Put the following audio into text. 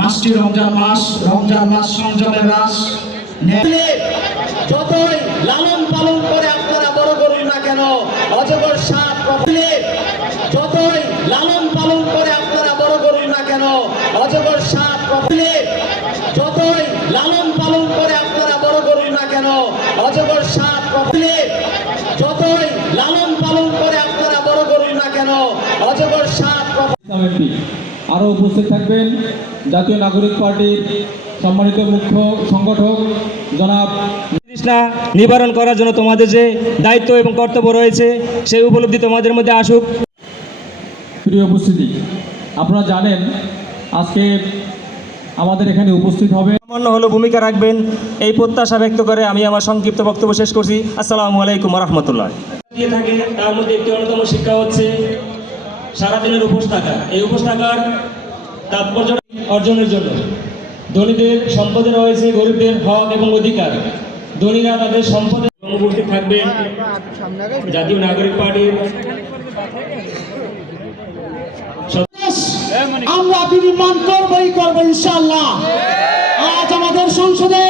মাসটি রমজান মাস সংযমের মাস। যতই লালন পালন করে আপনারা বড় করুন না কেন, অজগর সাপ যতই লালন পালন করে আপনারা বড় করুন না কেন, অজগর সাপ যতই লালন পালন করে আপনারা বড় করুন না কেন, অজগর সাপ যতই লালন পালন করে আপনারা বড় করুন না কেন, অজগর সাপ। আরও উপস্থিত থাকবেন জাতীয় নাগরিক পার্টির সম্মানিত মুখ্য সংগঠক জনাব। তৃষ্ণা নিবারণ করার জন্য তোমাদের যে দায়িত্ব এবং কর্তব্য রয়েছে সেই উপলব্ধি তোমাদের মধ্যে আসুক। প্রিয় উপস্থিতি, আপনারা জানেন আজকে আমাদের এখানে উপস্থিত হবে সামান্য হলো ভূমিকা রাখবেন এই প্রত্যাশা ব্যক্ত করে আমি আমার সংক্ষিপ্ত বক্তব্য শেষ করছি। আসসালামু আলাইকুম রহমতুল্লাহ। দিয়ে থাকে তার মধ্যে একটি অন্যতম শিক্ষা হচ্ছে সারাদিনের উপোস থাকা। এই উপোস থাকার তাৎপর্য অর্জনের জন্য ধনীদের সম্পদে রয়েছে গরিবদের হক এবং অধিকার। ধনীরা তাদের সম্পদে উপস্থিত থাকবেন জাতীয় নাগরিক পার্টির আমরা বিনির্মাণ করবো ইনশাআল্লাহ। আজ আমাদের সংসদে